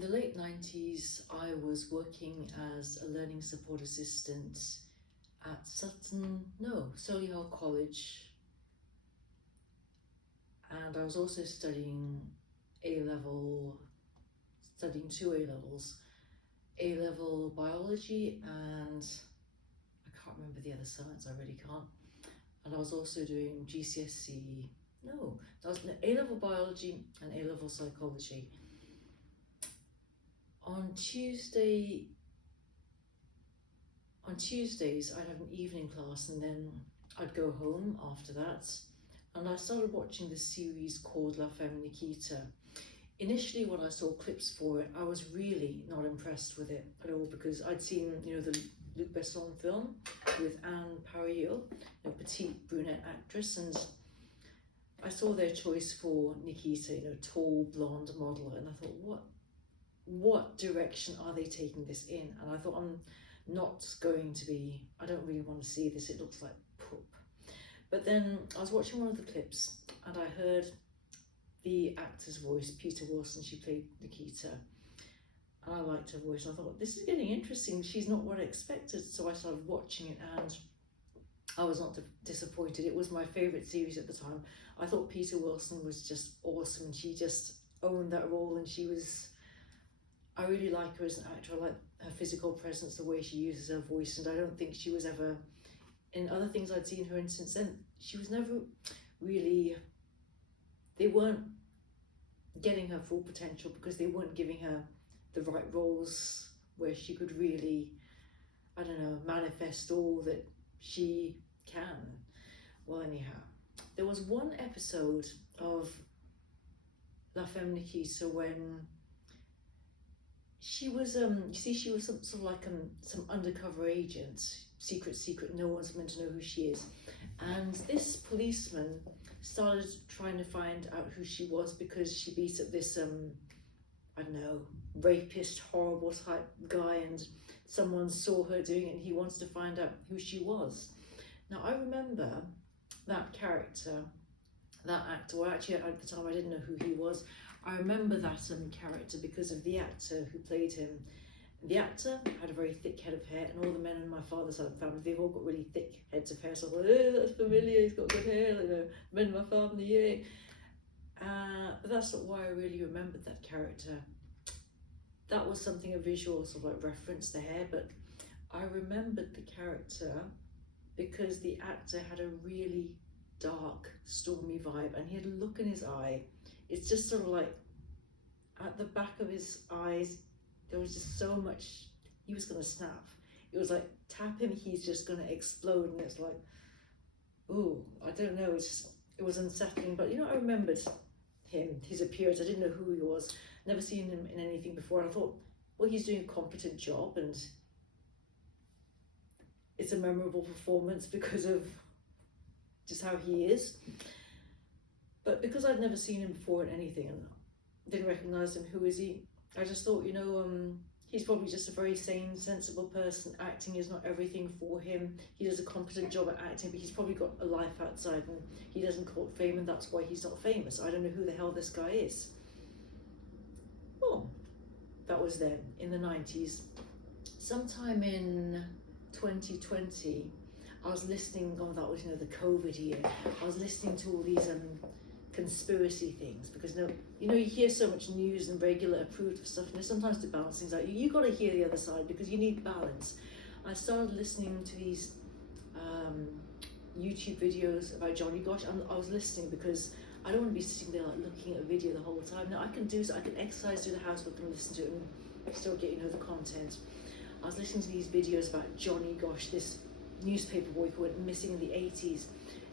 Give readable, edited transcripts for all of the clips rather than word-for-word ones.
In the late 90s, I was working as a learning support assistant at Solihull College, and I was also studying studying two A-levels, A-level biology and I can't remember the other science, I really can't. And I was also doing GCSE, that was A-level biology and A-level psychology. On Tuesdays, I'd have an evening class and then I'd go home after that. And I started watching this series called La Femme Nikita. Initially, when I saw clips for it, I was really not impressed with it at all because I'd seen, the Luc Besson film with Anne Parillot, a petite brunette actress, and I saw their choice for Nikita, tall blonde model, and I thought, what direction are they taking this in? And I thought, I don't really want to see this, it looks like poop. But then I was watching one of the clips and I heard the actor's voice, Peter Wilson, she played Nikita. And I liked her voice. I thought, this is getting interesting. She's not what I expected. So I started watching it and I was not disappointed. It was my favourite series at the time. I thought Peter Wilson was just awesome and she just owned that role, and I really like her as an actor. I like her physical presence, the way she uses her voice, and I don't think she was ever, in other things I'd seen her in since then, she was never really, they weren't getting her full potential because they weren't giving her the right roles where she could really, manifest all that she can. Well, anyhow, there was one episode of La Femme Nikita when she was, she was sort of like some undercover agent, secret, no one's meant to know who she is. And this policeman started trying to find out who she was because she beat up this, rapist, horrible type guy, and someone saw her doing it and he wants to find out who she was. Now, I remember that character, that actor, well, actually at the time I didn't know who he was. I remember that character because of the actor who played him. The actor had a very thick head of hair, and all the men in my father's side of the family, they've all got really thick heads of hair, so I thought, that's familiar, he's got good hair, men in my family, yeah. But that's not why I really remembered that character. That was something, a visual sort of like reference, the hair, but I remembered the character because the actor had a really dark, stormy vibe, and he had a look in his eye. It's just sort of like, at the back of his eyes, there was just so much, he was going to snap. It was like, tap him, he's just going to explode, and it's like, ooh, I don't know, it was unsettling, but I remembered him, his appearance. I didn't know who he was, never seen him in anything before, and I thought, well, he's doing a competent job, and it's a memorable performance because of just how he is. But because I'd never seen him before in anything and didn't recognise him, who is he? I just thought, he's probably just a very sane, sensible person. Acting is not everything for him. He does a competent job at acting, but he's probably got a life outside and he doesn't court fame, and that's why he's not famous. I don't know who the hell this guy is. Oh, that was then, in the 90s. Sometime in 2020, I was listening, that was, the COVID year. I was listening to all these conspiracy things because you hear so much news and regular approved of stuff, and sometimes to balance things out, you got to hear the other side because you need balance. I started listening to these YouTube videos about Johnny Gosh, and I was listening because I don't want to be sitting there like looking at a video the whole time. Now I can do so, I can exercise through the house, but I can listen to it and still get the content. I was listening to these videos about Johnny Gosh, this newspaper boy who went missing in the 80s.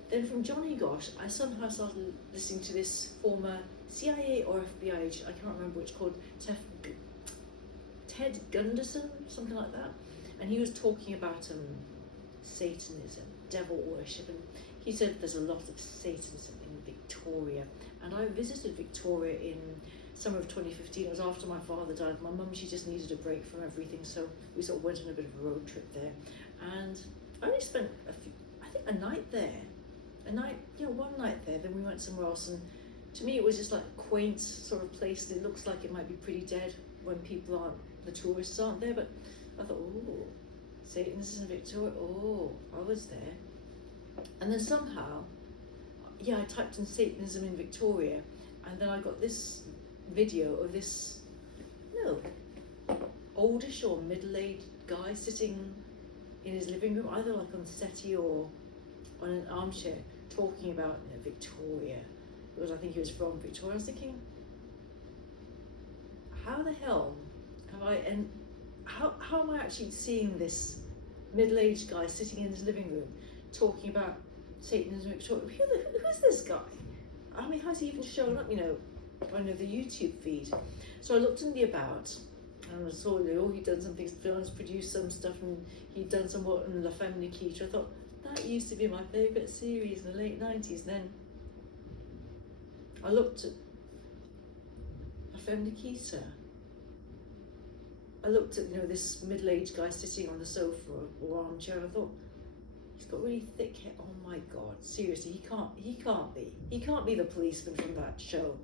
Then from Johnny Gosh, I somehow started listening to this former CIA or FBI agent, I can't remember which, called Ted Gunderson, something like that. And he was talking about Satanism, devil worship, and he said there's a lot of Satanism in Victoria. And I visited Victoria in summer of 2015. It was after my father died. My mum, she just needed a break from everything, so we sort of went on a bit of a road trip there. And I only spent a night there. One night there, then we went somewhere else, and to me it was just like a quaint sort of place that looks like it might be pretty dead when people aren't, the tourists aren't there. But I thought, oh, Satanism in Victoria. Oh, I was there. And then somehow, yeah, I typed in Satanism in Victoria, and then I got this video of this, oldish or middle-aged guy sitting in his living room, either like on the settee or on an armchair, talking about Victoria, because I think he was from Victoria. I was thinking, how the hell have I, and how am I actually seeing this middle-aged guy sitting in his living room talking about Satanism in Victoria? Who's this guy? I mean, how's he even shown up, on the YouTube feed? So I looked in the about, and I saw, he'd done some things, films, produced some stuff, and he'd done some work on La Femme Nikita. I thought, that used to be my favourite series in the late 90s. And then I looked at La Femme Nikita. I looked at, this middle-aged guy sitting on the sofa or armchair, and I thought, he's got really thick hair. Oh my God, seriously, he can't be the policeman from that show.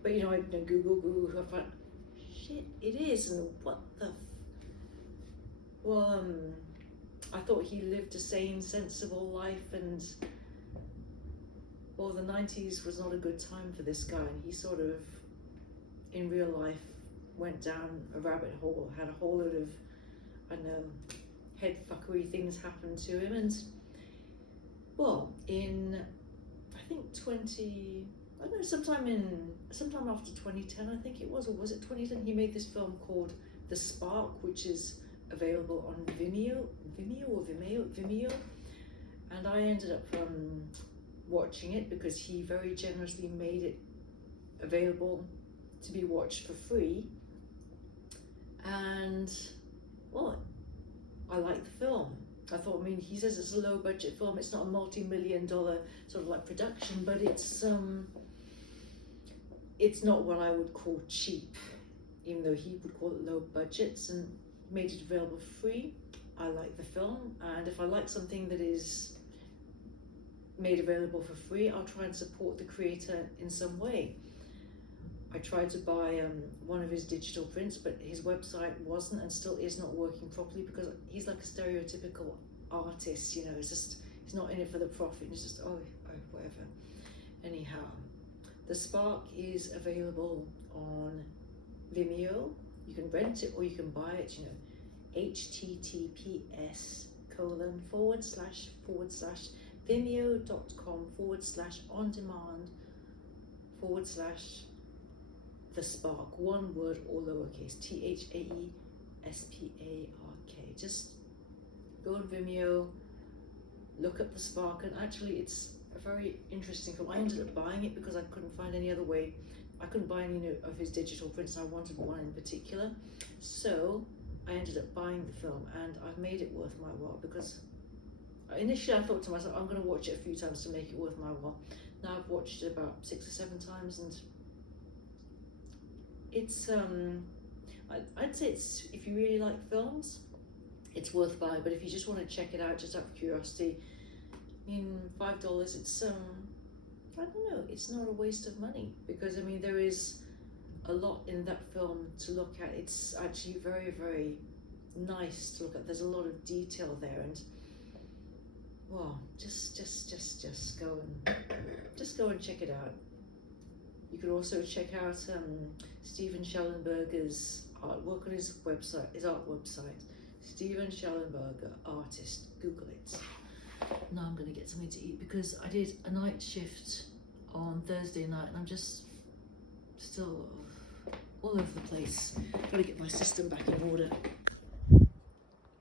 But I Google, I found, shit, it is, and what the well, I thought he lived a sane, sensible life, and the 90s was not a good time for this guy, and he sort of, in real life, went down a rabbit hole, had a whole load of, head fuckery things happen to him, and in I think sometime after 2010, I think it was, or was it 2010, he made this film called The Spark, which is available on Vimeo, and I ended up watching it because he very generously made it available to be watched for free, and I liked the film. I thought, he says it's a low budget film, it's not a multi-million-dollar sort of like production, but it's not what I would call cheap, even though he would call it low budgets, and made it available for free. I like the film, and if I like something that is made available for free, I'll try and support the creator in some way. I tried to buy one of his digital prints, but his website wasn't and still is not working properly, because he's like a stereotypical artist, it's just, he's not in it for the profit, it's just, whatever. Anyhow, The Spark is available on Vimeo. You can rent it or you can buy it, https://vimeo.com/on-demand/The Spark, one word, all lowercase, THAESPARK. Just go on Vimeo, look up The Spark, and actually it's a very interesting film. I ended up buying it because I couldn't find any other way. I couldn't buy any of his digital prints. I wanted one in particular, so I ended up buying the film, and I've made it worth my while, because initially I thought to myself, I'm going to watch it a few times to make it worth my while. Now I've watched it about 6 or 7 times, and it's I'd say it's, if you really like films, it's worth buying. But if you just want to check it out just out of curiosity, $5, it's I don't know, it's not a waste of money, because there is a lot in that film to look at. It's actually very, very nice to look at. There's a lot of detail there, and just go and check it out. You could also check out Steven Schellenberger's artwork on his website, his art website, Steven Schellenberger Artist. Google it. Now I'm going to get something to eat, because I did a night shift on Thursday night, and I'm just still all over the place. Got to get my system back in order.